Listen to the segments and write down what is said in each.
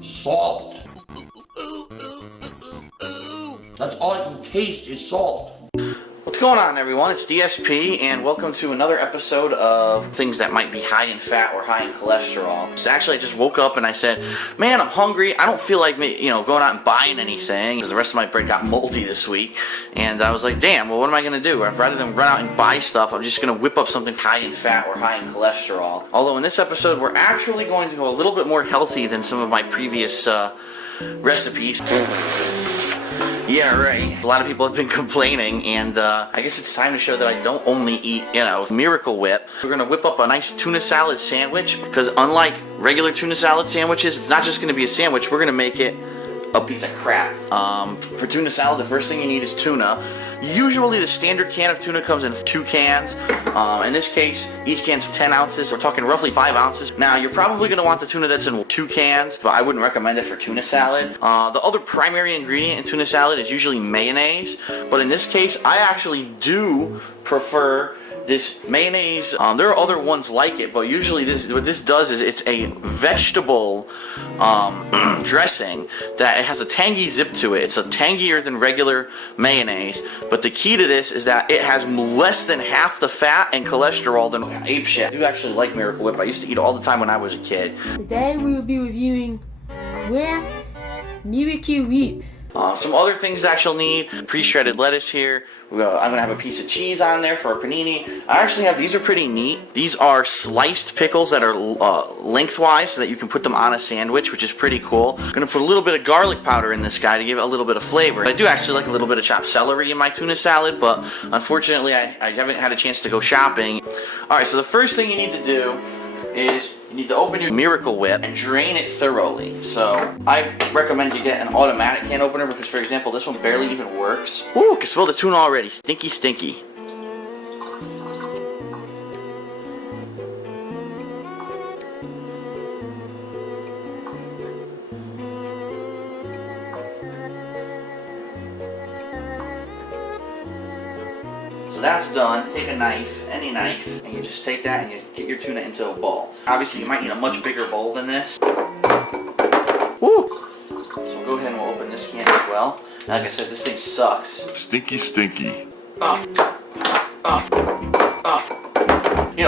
Salt. That's all I can taste is salt. What's going on, everyone? It's DSP, and welcome to another episode of things that might be high in fat or high in cholesterol. So actually, I just woke up and I said, man, I'm hungry. I don't feel like going out and buying anything because the rest of my bread got moldy this week. And I was like, damn, well, what am I going to do? Rather than run out and buy stuff, I'm just going to whip up something high in fat or high in cholesterol. Although in this episode, we're actually going to go a little bit more healthy than some of my previous recipes. Yeah, right. A lot of people have been complaining, and I guess it's time to show that I don't only eat, Miracle Whip. We're going to whip up a nice tuna salad sandwich, because unlike regular tuna salad sandwiches, it's not just going to be a sandwich, we're going to make it a piece of crap. For tuna salad, the first thing you need is tuna. Usually the standard can of tuna comes in 2 cans. In this case, each can's 10 ounces. We're talking roughly 5 ounces. Now, you're probably going to want the tuna that's in 2 cans, but I wouldn't recommend it for tuna salad. The other primary ingredient in tuna salad is usually mayonnaise, but in this case, I actually do prefer this mayonnaise. There are other ones like it, but usually what this does is it's a vegetable dressing that it has a tangy zip to it. It's a tangier than regular mayonnaise, but the key to this is that it has less than half the fat and cholesterol than ape shit. I do actually like Miracle Whip. I used to eat it all the time when I was a kid. Today we will be reviewing Kraft Miracle Whip. Some other things that you'll need: pre-shredded lettuce here. I'm gonna have a piece of cheese on there for a panini. I actually have, these are pretty neat. These are sliced pickles that are lengthwise so that you can put them on a sandwich, which is pretty cool. I'm gonna put a little bit of garlic powder in this guy to give it a little bit of flavor. I do actually like a little bit of chopped celery in my tuna salad, but unfortunately I haven't had a chance to go shopping. Alright, so the first thing you need to do is you need to open your Miracle Whip and drain it thoroughly. So I recommend you get an automatic can opener because, for example, this one barely even works. Woo, I can smell the tuna already. Stinky, stinky. So that's done. Take a knife, any knife, and you just take that and you get your tuna into a bowl. Obviously, you might need a much bigger bowl than this. Woo! So we'll go ahead and we'll open this can as well. Like I said, this thing sucks. Stinky, stinky.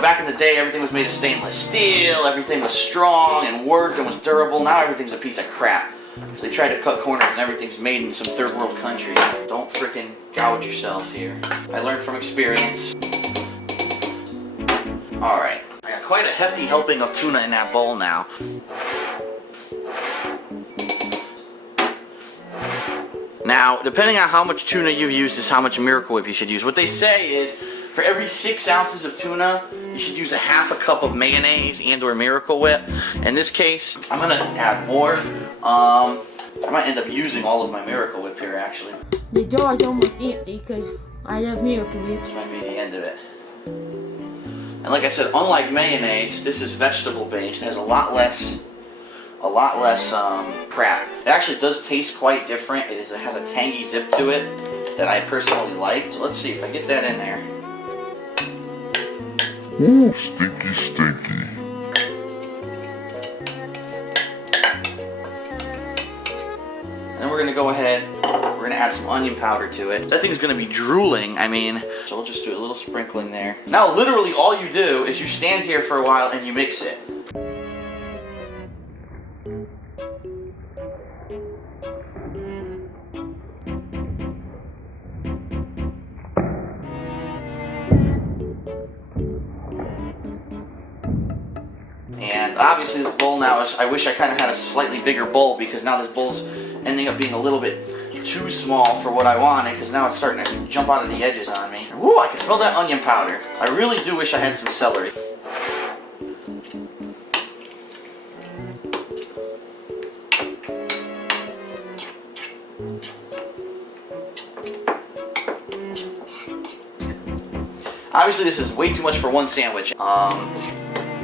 Back in the day, everything was made of stainless steel, everything was strong and worked and was durable. Now everything's a piece of crap. Because they try to cut corners and everything's made in some third world country. Don't frickin' gouge yourself here. I learned from experience. Alright, I got quite a hefty helping of tuna in that bowl now. Now, depending on how much tuna you've used is how much Miracle Whip you should use. What they say is, for every 6 ounces of tuna, you should use a ½ cup of mayonnaise and or Miracle Whip. In this case, I'm going to add more. I might end up using all of my Miracle Whip here, actually. The jar is almost empty because I love Miracle Whip. This might be the end of it. And like I said, unlike mayonnaise, this is vegetable based. It has a lot less crap. It actually does taste quite different. It has a tangy zip to it that I personally like. So let's see if I get that in there. Ooh, stinky, stinky. And then we're going to go ahead, we're going to add some onion powder to it. That thing's going to be drooling, so we'll just do a little sprinkling there. Now literally all you do is you stand here for a while and you mix it. And obviously this bowl now I wish I kind of had a slightly bigger bowl because now this bowl's ending up being a little bit too small for what I wanted because now it's starting to jump out of the edges on me. Woo, I can smell that onion powder. I really do wish I had some celery. Obviously this is way too much for one sandwich.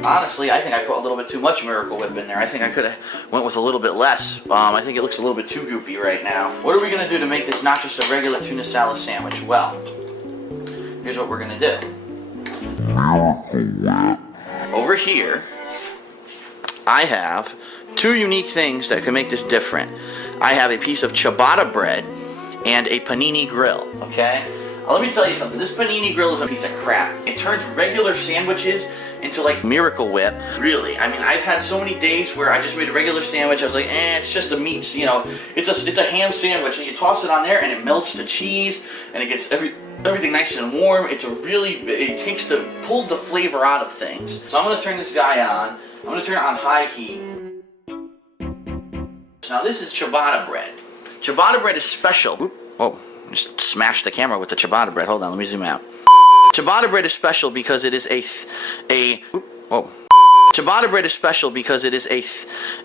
Honestly, I think I put a little bit too much Miracle Whip in there. I think I could have went with a little bit less. I think it looks a little bit too goopy right now. What are we going to do to make this not just a regular tuna salad sandwich? Well, here's what we're going to do. Over here, I have two unique things that can make this different. I have a piece of ciabatta bread and a panini grill, okay? Let me tell you something. This panini grill is a piece of crap. It turns regular sandwiches into like Miracle Whip. Really, I mean, I've had so many days where I just made a regular sandwich. I was like, it's just a meat, you know, it's a ham sandwich, and you toss it on there, and it melts the cheese, and it gets everything nice and warm. It pulls the flavor out of things. So I'm gonna turn this guy on. I'm gonna turn it on high heat. Now this is ciabatta bread. Ciabatta bread is special. Oop, whoa, just smashed the camera with the ciabatta bread. Hold on, let me zoom out. Ciabatta bread is special because it is ciabatta bread is special because it is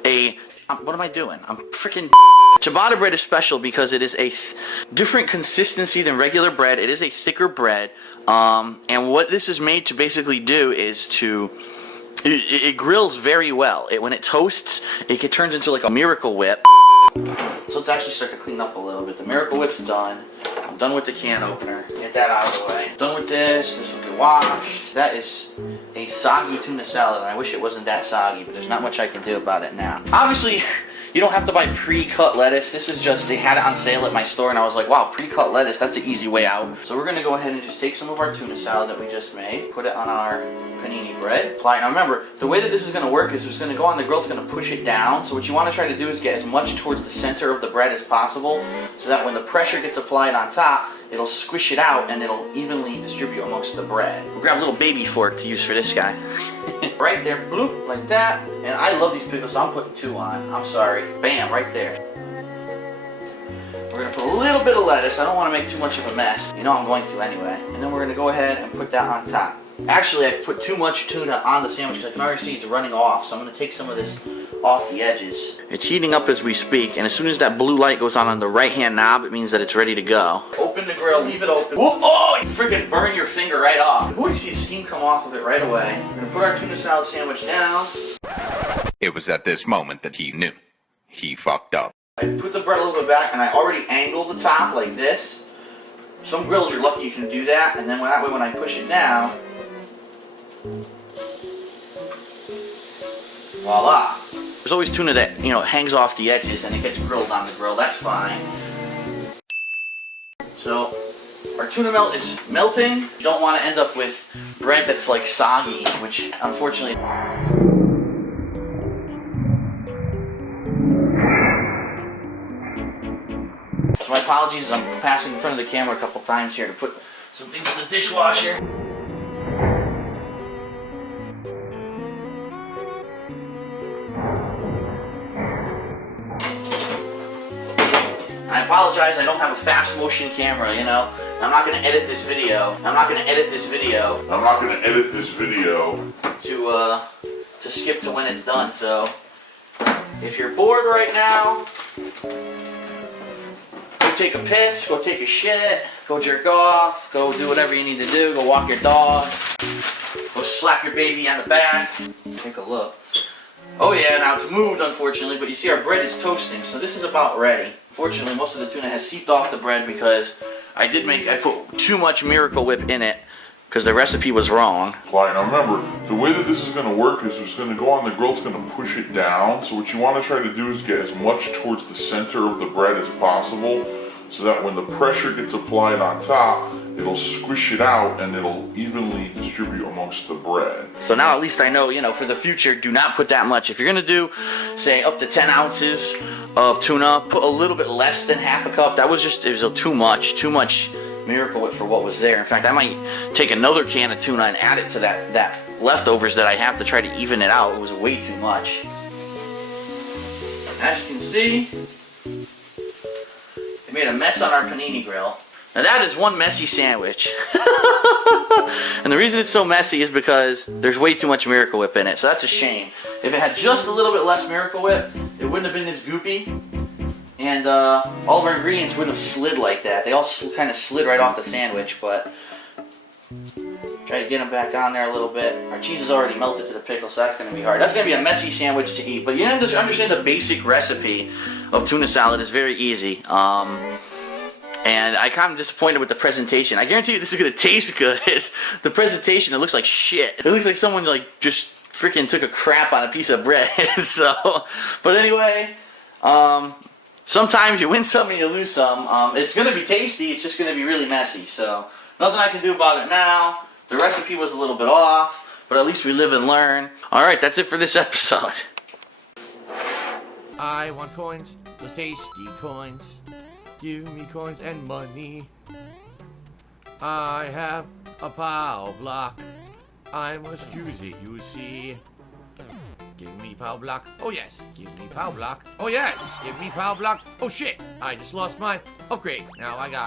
what am I doing? I'm freaking. Ciabatta bread is special because it is a different consistency than regular bread. It is a thicker bread, and what this is made to basically do is it grills very well. When it toasts, it turns into like a Miracle Whip. So let's actually start to clean up a little bit. The Miracle Whip's done. I'm done with the can opener. Get that out of the way. Done with this. This will get washed. That is a soggy tuna salad, and I wish it wasn't that soggy, but there's not much I can do about it now. Obviously, you don't have to buy pre-cut lettuce. This is just, they had it on sale at my store, and I was like, wow, pre-cut lettuce, that's an easy way out. So we're going to go ahead and just take some of our tuna salad that we just made, put it on our panini bread, apply it. Now remember, the way that this is going to work is it's going to go on the grill, it's going to push it down. So what you want to try to do is get as much towards the center of the bread as possible, so that when the pressure gets applied on top, it'll squish it out and it'll evenly distribute amongst the bread. We'll grab a little baby fork to use for this guy. Right there, bloop, like that. And I love these pickles, so I'm putting two on. I'm sorry. Bam, right there. We're going to put a little bit of lettuce. I don't want to make too much of a mess. You know I'm going to anyway. And then we're going to go ahead and put that on top. Actually, I put too much tuna on the sandwich because I can already see it's running off. So I'm going to take some of this off the edges. It's heating up as we speak, and as soon as that blue light goes on the right-hand knob, it means that it's ready to go. Open the grill, leave it open. Whoop, oh, you freaking burn your finger right off. Ooh, you see the steam come off of it right away. We're going to put our tuna salad sandwich down. It was at this moment that he knew. He fucked up. I put the bread a little bit back, and I already angled the top like this. Some grills, you're lucky you can do that, and then that way when I push it down, voila. There's always tuna that, you know, hangs off the edges and it gets grilled on the grill. That's fine. So our tuna melt is melting. You don't want to end up with bread that's like soggy, which unfortunately. So my apologies, I'm passing in front of the camera a couple times here to put some things in the dishwasher. I apologize, I don't have a fast motion camera, you know. I'm not going to edit this video. To skip to when it's done, so if you're bored right now, go take a piss, go take a shit, go jerk off, go do whatever you need to do, go walk your dog, go slap your baby on the back. Take a look. Oh yeah, now it's moved unfortunately, but you see our bread is toasting, so this is about ready. Fortunately, most of the tuna has seeped off the bread because I put too much Miracle Whip in it because the recipe was wrong. Now remember, the way that this is going to work is it's going to go on the grill, it's going to push it down. So what you want to try to do is get as much towards the center of the bread as possible, so that when the pressure gets applied on top, it'll squish it out and it'll evenly distribute amongst the bread. So now at least I know, you know, for the future, do not put that much. If you're going to do, say, up to 10 ounces of tuna, put a little bit less than half a cup. It was too much Miracle Whip for what was there. In fact, I might take another can of tuna and add it to that leftovers that I have to try to even it out. It was way too much. As you can see, it made a mess on our panini grill. Now that is one messy sandwich. And the reason it's so messy is because there's way too much Miracle Whip in it, so that's a shame. If it had just a little bit less Miracle Whip, it wouldn't have been this goopy, and all of our ingredients wouldn't have slid like that. They all kind of slid right off the sandwich, but try to get them back on there a little bit. Our cheese is already melted to the pickle, so that's going to be hard. That's going to be a messy sandwich to eat, but you understand the basic recipe of tuna salad is very easy. And I'm kind of disappointed with the presentation. I guarantee you this is going to taste good. The presentation, it looks like shit. It looks like someone like just freaking took a crap on a piece of bread. So, but anyway, sometimes you win some and you lose some. It's going to be tasty, it's just going to be really messy. So, nothing I can do about it now. The recipe was a little bit off, but at least we live and learn. Alright, that's it for this episode. I want coins, those tasty coins. Give me coins and money. I have a power block. I must use it, you see. Give me power block. Oh yes, give me power block. Oh yes, give me power block. Oh shit, I just lost my upgrade. Now I got